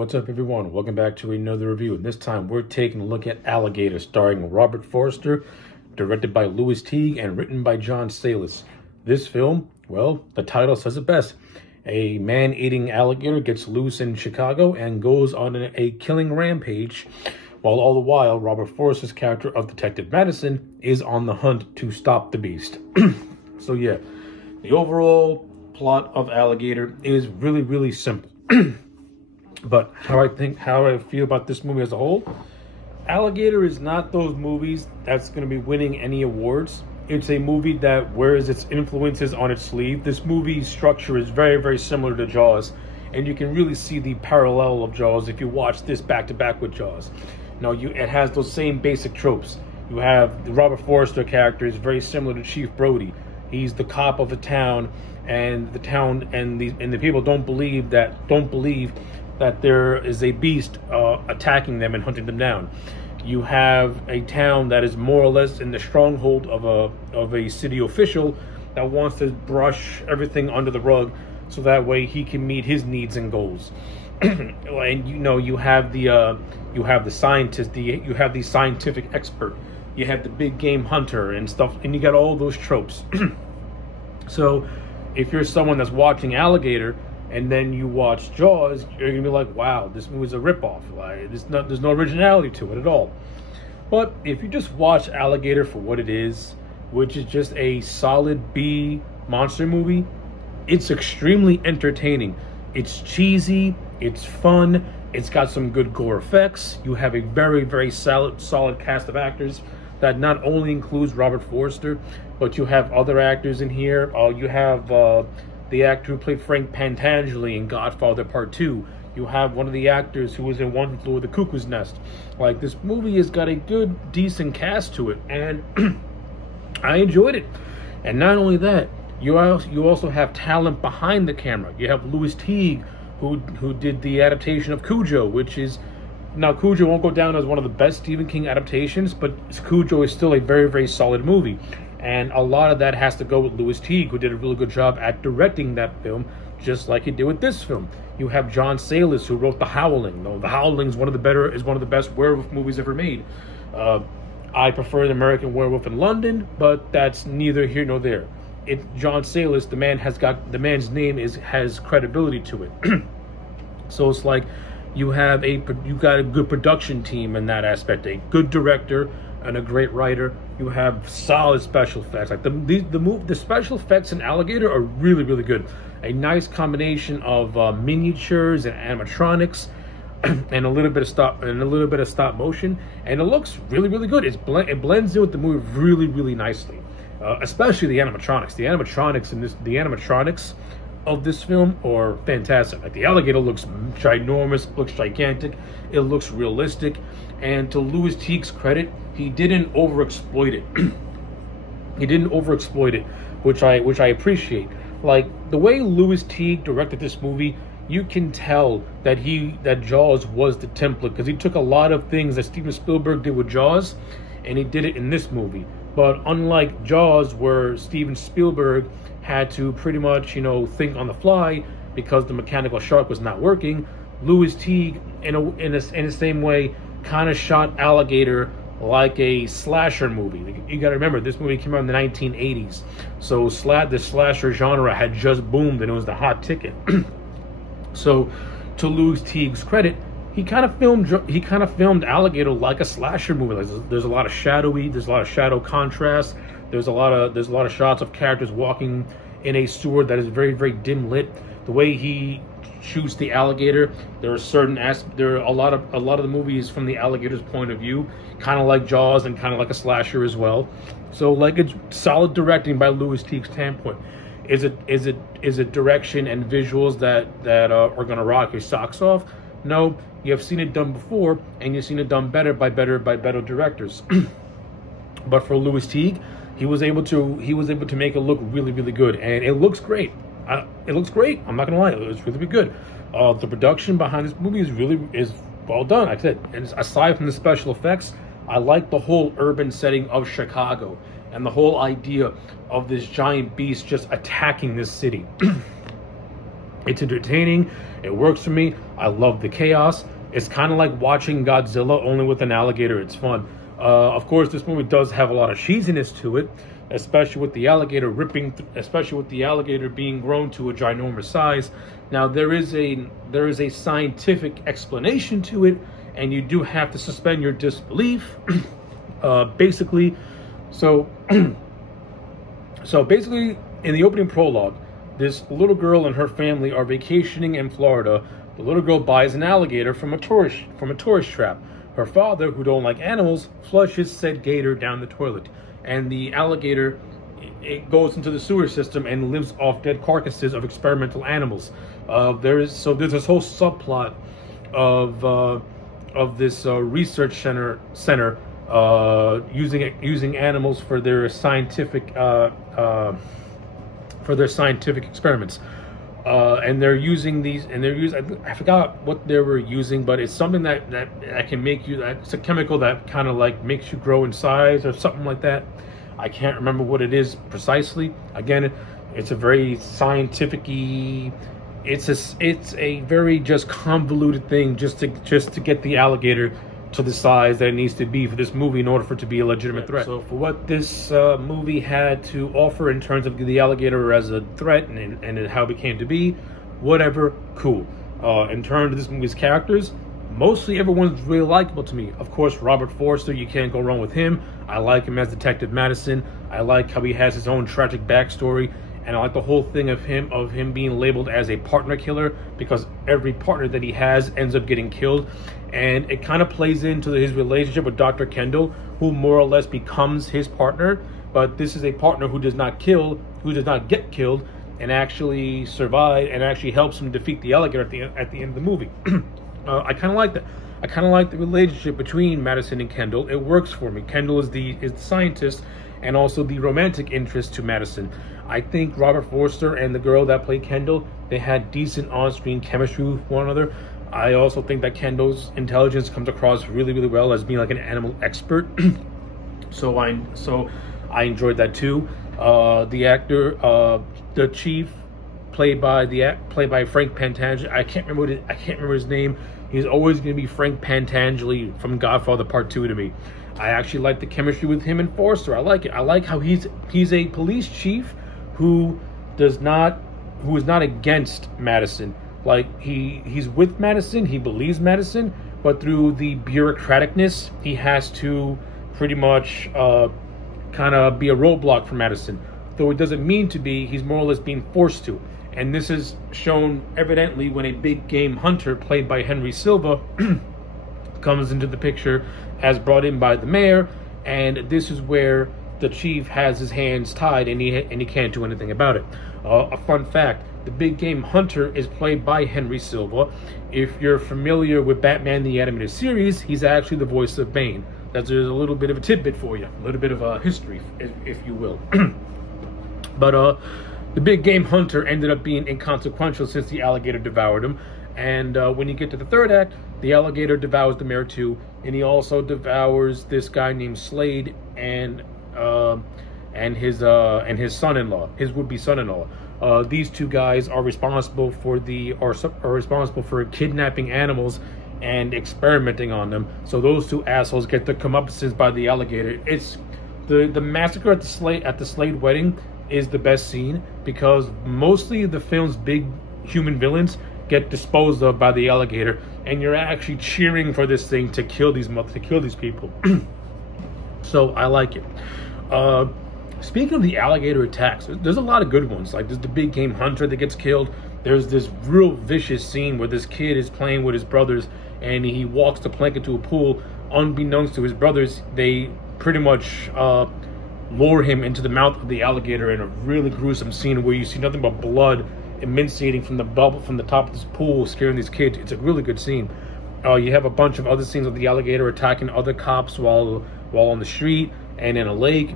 What's up, everyone? Welcome back to another review. And this time we're taking a look at Alligator, starring Robert Forster, directed by Louis Teague, and written by John Sayles. This film, well, the title says it best. A man-eating alligator gets loose in Chicago and goes on a killing rampage, while all the while, Robert Forster's character of Detective Madison is on the hunt to stop the beast. So yeah, the overall plot of Alligator is really simple. But how I feel about this movie as a whole, Alligator is not those movies that's going to be winning any awards. It's a movie that wears its influences on its sleeve. This movie's structure is very similar to Jaws, and you can really see the parallel of Jaws if you watch this back to back with Jaws. Now, it has those same basic tropes. You have the Robert Forster character is very similar to Chief Brody. He's the cop of the town, and the people don't believe that there is a beast attacking them and hunting them down. You have a town that is more or less in the stronghold of a city official that wants to brush everything under the rug so that way he can meet his needs and goals. And you have the scientist, you have the scientific expert, you have the big game hunter and stuff, and you got all those tropes. So if you're someone that's watching Alligator and then you watch Jaws, you're gonna be like, wow, this movie's a ripoff. Like, there's no originality to it at all. But if you just watch Alligator for what it is, which is just a solid B monster movie, it's extremely entertaining. It's cheesy, it's fun, it's got some good gore effects. You have a very solid cast of actors that not only includes Robert Forster, but you have other actors in here. You have the actor who played Frank Pentangeli in Godfather Part 2. You have one of the actors who was in One Flew Over the Cuckoo's Nest. Like, this movie has got a good, decent cast to it, and I enjoyed it. And not only that, you also have talent behind the camera. You have Louis Teague, who did the adaptation of Cujo, which is... Now, Cujo won't go down as one of the best Stephen King adaptations, but Cujo is still a very solid movie. And a lot of that has to go with Louis Teague, who did a really good job at directing that film, just like he did with this film. You have John Sayles, who wrote The Howling. The Howling is one of the best werewolf movies ever made. I prefer The American Werewolf in London, but that's neither here nor there. John Sayles, the man's name has credibility to it. So it's like you got a good production team in that aspect, a good director and a great writer. You have solid special effects. Like the special effects in Alligator are really good. A nice combination of miniatures and animatronics, and a little bit of stop motion, and it looks really good. It blends in with the movie really nicely, especially the animatronics. The animatronics of this film are fantastic. Like, the alligator looks ginormous, looks gigantic, it looks realistic, and to Louis Teague's credit, he didn't overexploit it. He didn't overexploit it, which I appreciate. Like, the way Louis Teague directed this movie, you can tell that Jaws was the template, because he took a lot of things that Steven Spielberg did with Jaws, and he did it in this movie. But unlike Jaws, where Steven Spielberg had to pretty much, think on the fly because the mechanical shark was not working, Louis Teague, in the same way, kind of shot Alligator like a slasher movie. You got to remember, this movie came out in the 1980s, so the slasher genre had just boomed, and it was the hot ticket. So, to Louis Teague's credit, he kind of filmed Alligator like a slasher movie. There's a lot of shadow contrast. There's a lot of shots of characters walking in a sewer that is very dim lit. The way he shoots the alligator, there are a lot of the movies from the alligator's point of view, kind of like Jaws and kind of like a slasher as well. So, like, it's solid directing by Louis Teague's standpoint. Is it direction and visuals that are gonna rock your socks off? No, you have seen it done before, and you've seen it done better by better directors. But for Louis Teague, he was able to make it look really good, and it looks great. It looks great. I'm not gonna lie, it's really good. The production behind this movie is well done. Like I said, and aside from the special effects, I like the whole urban setting of Chicago and the whole idea of this giant beast just attacking this city. It's entertaining. It works for me. I love the chaos. It's kind of like watching Godzilla only with an alligator. It's fun. Of course, this movie does have a lot of cheesiness to it, especially with the alligator especially with the alligator being grown to a ginormous size. Now there is a scientific explanation to it, and you do have to suspend your disbelief. Basically, so basically, in the opening prologue, this little girl and her family are vacationing in Florida. The little girl buys an alligator from a tourist trap. Her father, who don't like animals, flushes said gator down the toilet, and the alligator, it goes into the sewer system and lives off dead carcasses of experimental animals. There's this whole subplot of this research center using animals for their scientific experiments. And they're using these, and I forgot what they were using, but it's something that can make you, it's a chemical that kind of like makes you grow in size or something like that. I can't remember what it is precisely. Again, it's a very scientific-y, it's a very just convoluted thing just to get the alligator to the size that it needs to be for this movie in order for it to be a legitimate threat. So for what this movie had to offer in terms of the alligator as a threat and how it came to be, whatever, cool. In terms of this movie's characters, mostly everyone's really likable to me. Of course, Robert Forster, you can't go wrong with him. I like him as Detective Madison. I like how he has his own tragic backstory. And I like the whole thing of him being labeled as a partner killer, because every partner that he has ends up getting killed. And it kind of plays into his relationship with Dr. Kendall, who more or less becomes his partner. But this is a partner who does not get killed, and actually survive, and actually helps him defeat the alligator at the end of the movie. I kind of like that. I kind of like the relationship between Madison and Kendall. It works for me. Kendall is the scientist, and also the romantic interest to Madison. I think Robert Forster and the girl that played Kendall, they had decent on-screen chemistry with one another. I also think that Kendall's intelligence comes across really, really well as being like an animal expert. so I enjoyed that too. The actor, the chief, played by Frank Pentangeli. I can't remember his name. He's always going to be Frank Pentangeli from Godfather Part 2 to me. I actually like the chemistry with him and Forster. I like it. I like how he's a police chief who is not against Madison. Like he's with Madison, he believes Madison, but through the bureaucraticness, he has to pretty much kind of be a roadblock for Madison. Though it doesn't mean to be, he's more or less being forced to. And this is shown evidently when a big game hunter played by Henry Silva comes into the picture as brought in by the mayor, and this is where the chief has his hands tied and he can't do anything about it. A fun fact, the big game hunter is played by Henry Silva. If you're familiar with Batman the Animated Series, he's actually the voice of Bane. That's a little bit of a tidbit for you, a little bit of a history, if you will. But the big game hunter ended up being inconsequential since the alligator devoured him. And when you get to the third act, the alligator devours the mayor too, and he also devours this guy named Slade and his son-in-law, his would-be son-in-law. These two guys are responsible for kidnapping animals and experimenting on them. So those two assholes get their comeuppances by the alligator. It's the massacre at the Slade wedding is the best scene, because mostly the film's big human villains get disposed of by the alligator, and you're actually cheering for this thing to kill these people. So I like it. Speaking of the alligator attacks, there's a lot of good ones. Like there's the big game hunter that gets killed. There's this real vicious scene where this kid is playing with his brothers and he walks the plank into a pool. Unbeknownst to his brothers, they pretty much lure him into the mouth of the alligator in a really gruesome scene where you see nothing but blood emaciating from the top of this pool, scaring these kids. It's a really good scene. You have a bunch of other scenes of the alligator attacking other cops while on the street and in a lake.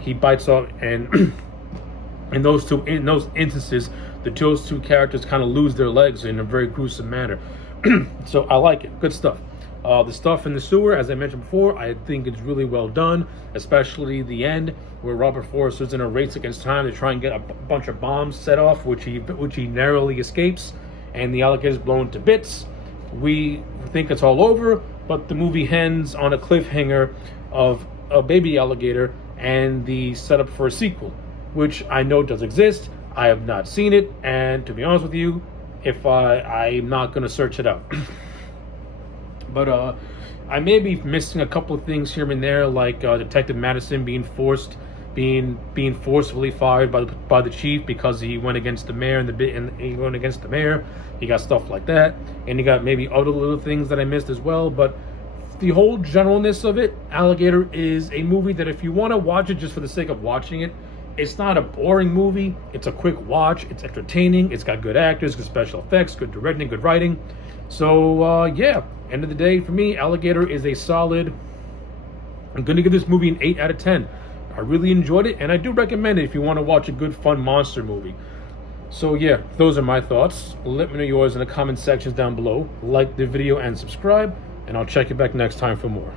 He bites off, and in those instances, those two characters kind of lose their legs in a very gruesome manner. So I like it. Good stuff. The stuff in the sewer, as I mentioned before, I think it's really well done, especially the end where Robert Forster's in a race against time to try and get a bunch of bombs set off, which he narrowly escapes, and the alligator's blown to bits. We think it's all over, but the movie ends on a cliffhanger of a baby alligator and the setup for a sequel, which I know does exist. I have not seen it, and to be honest with you, if I'm not going to search it out. But I may be missing a couple of things here and there, like Detective Madison being forcefully fired by the chief because he went against the mayor and he went against the mayor. You got stuff like that, and you got maybe other little things that I missed as well. But the whole generalness of it, Alligator is a movie that if you want to watch it just for the sake of watching it, it's not a boring movie. It's a quick watch. It's entertaining. It's got good actors, good special effects, good directing, good writing. So, yeah, end of the day, for me, Alligator is a solid... I'm going to give this movie an 8 out of 10. I really enjoyed it, and I do recommend it if you want to watch a good, fun monster movie. So, yeah, those are my thoughts. Let me know yours in the comment sections down below. Like the video and subscribe, and I'll check you back next time for more.